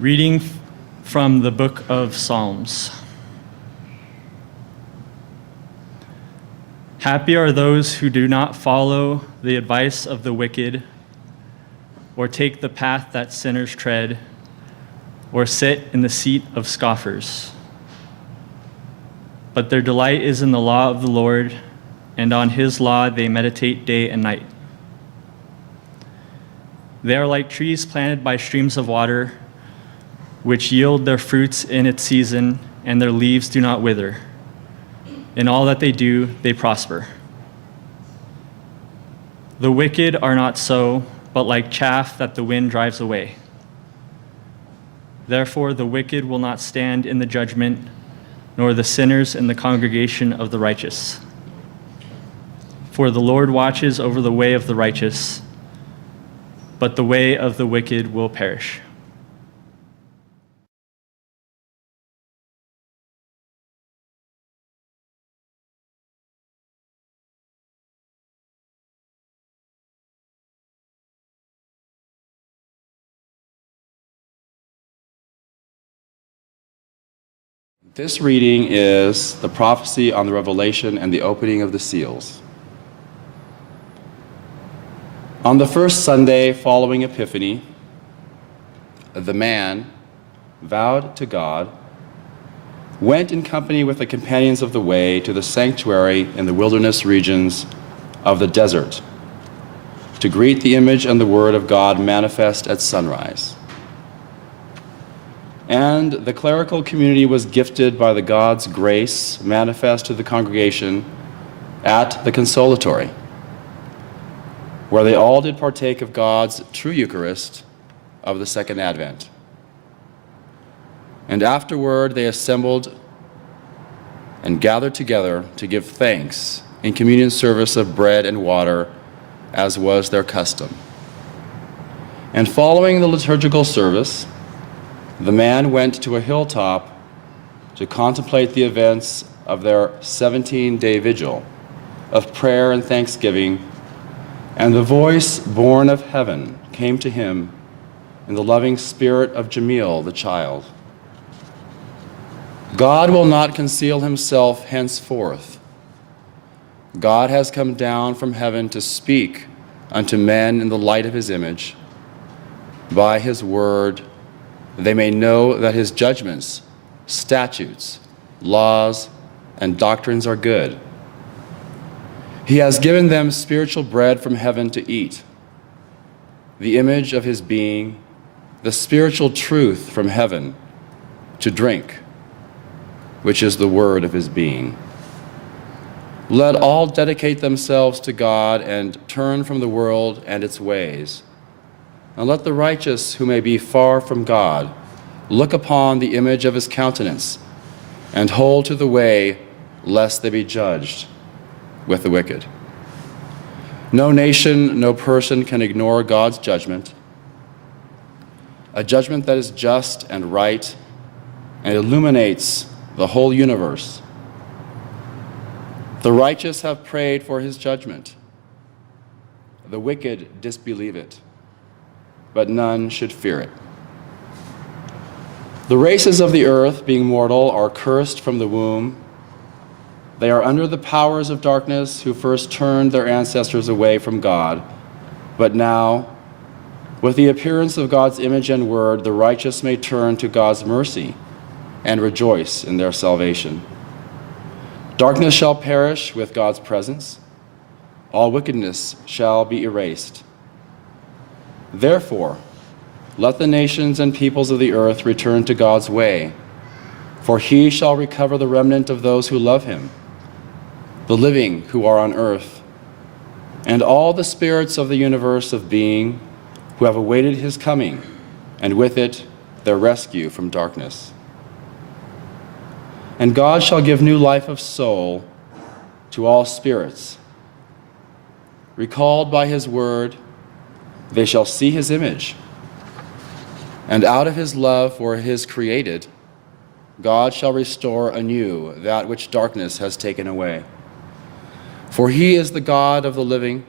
Reading from the book of Psalms. Happy are those who do not follow the advice of the wicked, or take the path that sinners tread, or sit in the seat of scoffers. But their delight is in the law of the Lord, and on his law they meditate day and night. They are like trees planted by streams of water, which yield their fruits in its season, and their leaves do not wither. In all that they do, they prosper. The wicked are not so, but like chaff that the wind drives away. Therefore, the wicked will not stand in the judgment, nor the sinners in the congregation of the righteous. For the Lord watches over the way of the righteous, but the way of the wicked will perish. This reading is the prophecy on the revelation and the opening of the seals. On the first Sunday following Epiphany, the man, vowed to God, went in company with the companions of the way to the sanctuary in the wilderness regions of the desert to greet the image and the word of God manifest at sunrise. And the clerical community was gifted by the God's grace manifest to the congregation at the consolatory, where they all did partake of God's true Eucharist of the Second Advent. And afterward they assembled and gathered together to give thanks in communion service of bread and water, as was their custom. And following the liturgical service, the man went to a hilltop to contemplate the events of their 17-day vigil of prayer and thanksgiving, and the voice born of heaven came to him in the loving spirit of Jamil, the child. God will not conceal himself henceforth. God has come down from heaven to speak unto men in the light of his image. By his word, they may know that his judgments, statutes, laws, and doctrines are good. He has given them spiritual bread from heaven to eat, the image of his being, the spiritual truth from heaven to drink, which is the word of his being. Let all dedicate themselves to God and turn from the world and its ways. And let the righteous who may be far from God look upon the image of his countenance and hold to the way, lest they be judged with the wicked. No nation, no person can ignore God's judgment, a judgment that is just and right and illuminates the whole universe. The righteous have prayed for his judgment. The wicked disbelieve it, but none should fear it. The races of the earth, being mortal, are cursed from the womb. They are under the powers of darkness, who first turned their ancestors away from God. But now, with the appearance of God's image and word, the righteous may turn to God's mercy and rejoice in their salvation. Darkness shall perish with God's presence. All wickedness shall be erased. Therefore, let the nations and peoples of the earth return to God's way, for he shall recover the remnant of those who love him, the living who are on earth, and all the spirits of the universe of being who have awaited his coming, and with it their rescue from darkness. And God shall give new life of soul to all spirits. Recalled by his word, they shall see his image. And out of his love for his created, God shall restore anew that which darkness has taken away. For he is the God of the living.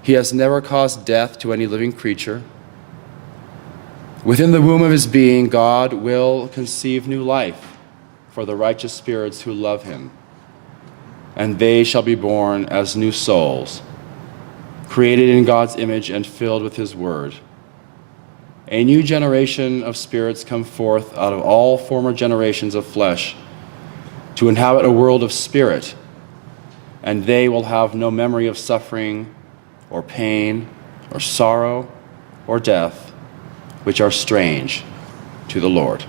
He has never caused death to any living creature. Within the womb of his being, God will conceive new life for the righteous spirits who love him, and they shall be born as new souls, created in God's image and filled with his word. A new generation of spirits come forth out of all former generations of flesh to inhabit a world of spirit, and they will have no memory of suffering or pain or sorrow or death, which are strange to the Lord.